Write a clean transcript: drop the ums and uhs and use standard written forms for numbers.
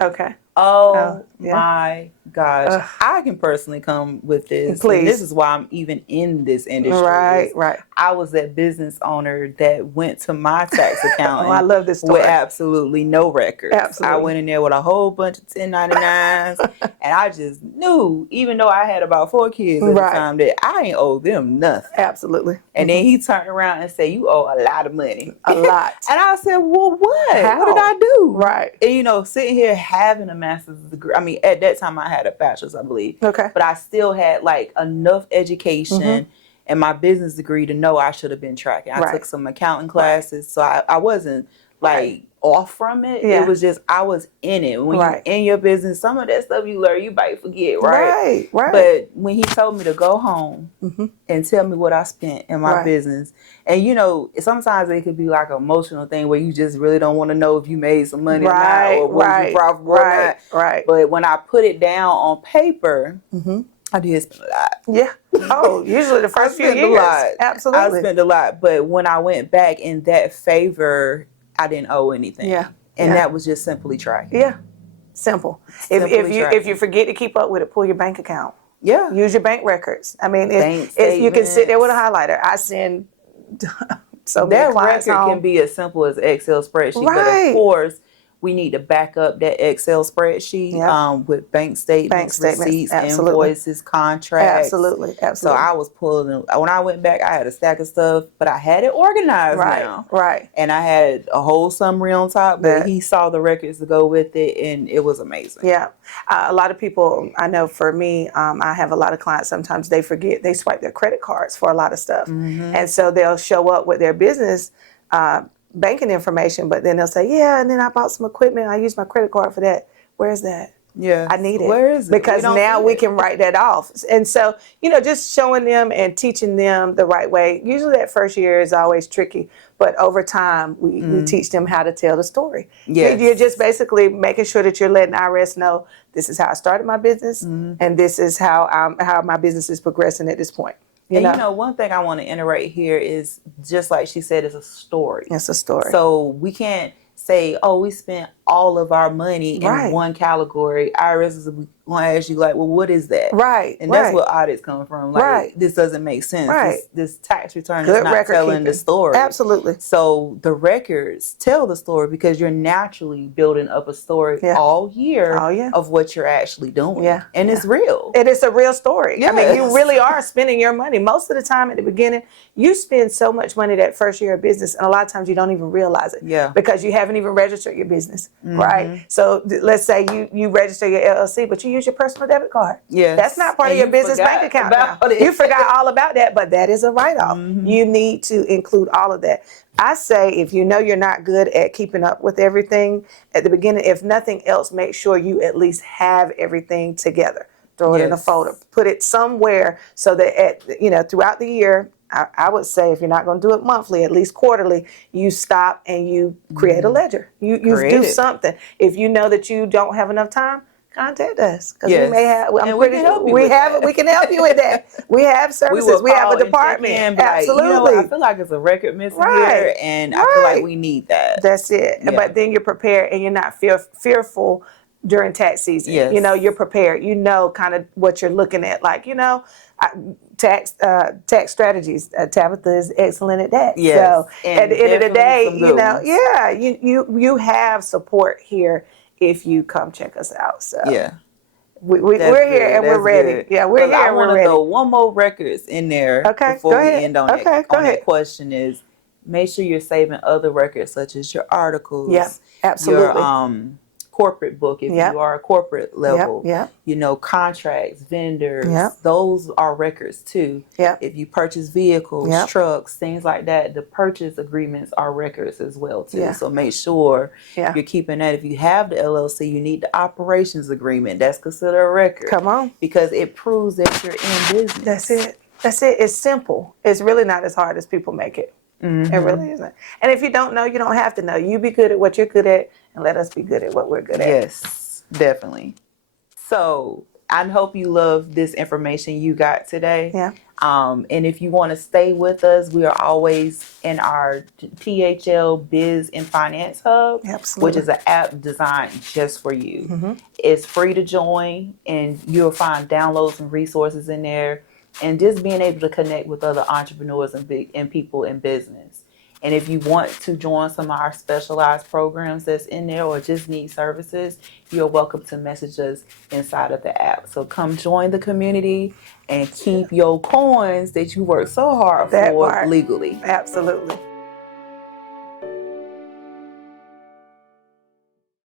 Okay. Oh yeah. my gosh. I can personally come with this. Please. And this is why I'm even in this industry. Right, right. I was that business owner that went to my tax accountant I love this story. with absolutely no records. Absolutely. I went in there with a whole bunch of 1099s and I just knew, even though I had about 4 kids at the time, that I ain't owe them nothing. Absolutely. And then he turned around and said, you owe a lot of money. A lot. And I said, well, what? How? What did I do? Right. And, you know, sitting here having a master's degree. I mean, at that time I had a bachelor's, I believe. Okay. But I still had like enough education and my business degree to know I should have been tracking. I took some accounting classes. So I wasn't like off from it. Yeah. It was just, I was in it. When you're in your business, some of that stuff you learn, you might forget, right? Right. But when he told me to go home and tell me what I spent in my business, and you know, sometimes it could be like an emotional thing where you just really don't want to know if you made some money or not, or was you profitable or not. Right. But when I put it down on paper, I did spend a lot. Yeah. Oh, usually the first few years. A lot. Absolutely. I spent a lot. But when I went back in that favor, I didn't owe anything. Yeah. And that was just simply tracking. Yeah. Simple. If you forget to keep up with it, pull your bank account. Yeah. Use your bank records. I mean, if you can sit there with a highlighter. I send so many clients record home. can be as simple as Excel spreadsheet, but of course we need to back up that Excel spreadsheet with bank statements, receipts, invoices, contracts. Absolutely. So I was pulling them. When I went back, I had a stack of stuff, but I had it organized now. Right. And I had a whole summary on top, but he saw the records to go with it, and it was amazing. Yeah. A lot of people, I know for me, I have a lot of clients, sometimes they forget, they swipe their credit cards for a lot of stuff. And so they'll show up with their business banking information, but then they'll say, yeah, and then I bought some equipment. I used my credit card for that. Where's that? Yeah. I need it. Where is it? Because now we can write that off. And so, you know, just showing them and teaching them the right way. Usually that first year is always tricky, but over time we teach them how to tell the story. Yes. You're just basically making sure that you're letting IRS know this is how I started my business and this is how my business is progressing at this point. You know, one thing I want to iterate here is, just like she said, it's a story. It's a story. So we can't say, oh, we spent all of our money in one category. IRS is going to ask you, like, well, what is that? Right. And that's where audits come from. Like, this doesn't make sense. Right. This tax return is not telling the story. Absolutely. So the records tell the story because you're naturally building up a story all year of what you're actually doing. Yeah. And it's real. And it's a real story. Yes. I mean, you really are spending your money. Most of the time at the beginning, you spend so much money that first year of business, and a lot of times you don't even realize it. Yeah. Because you haven't even registered your business, right? So let's say you register your LLC, but you use your personal debit card. Yes. That's not part of your business bank account now. You forgot all about that, but that is a write-off. You need to include all of that. I say if you know you're not good at keeping up with everything at the beginning, if nothing else, make sure you at least have everything together. Throw it in a folder. Put it somewhere so that throughout the year, I would say if you're not going to do it monthly, at least quarterly, you stop and you create a ledger. You do something. If you know that you don't have enough time, contact us because we may have. We can help you with that. We have services. We have a department. Absolutely. I feel like it's a record missing here, and I feel like we need that. That's it. Yeah. But then you're prepared, and you're not fearful during tax season. Yes. You know, you're prepared. You know, kind of what you're looking at. Like, tax strategies. Tabitha is excellent at that. Yes. So at the end of the day, you have support here if you come check us out. So we're here and we're ready. Good. Yeah, we're here and we're ready. I want to throw one more records in there before we end on that question is make sure you're saving other records such as your articles. Yeah, absolutely. Your corporate book if you are a corporate level. Contracts, vendors, those are records too. If you purchase vehicles, trucks, things like that, the purchase agreements are records as well too. So make sure you're keeping that. If you have the LLC, you need the operations agreement. That's considered a record. Come on. Because it proves that you're in business. That's it. It's simple. It's really not as hard as people make it. It really isn't. And if you don't know, you don't have to know. You be good at what you're good at and let us be good at what we're good at. Yes, definitely. So I hope you love this information you got today. Yeah. And if you want to stay with us, we are always in our THL Biz and Finance Hub, Absolutely. which is an app designed just for you. Mm-hmm. It's free to join, and you'll find downloads and resources in there, and just being able to connect with other entrepreneurs and people in business. And if you want to join some of our specialized programs that's in there, or just need services, you're welcome to message us inside of the app. So come join the community and keep your coins that you work so hard for legally. Absolutely.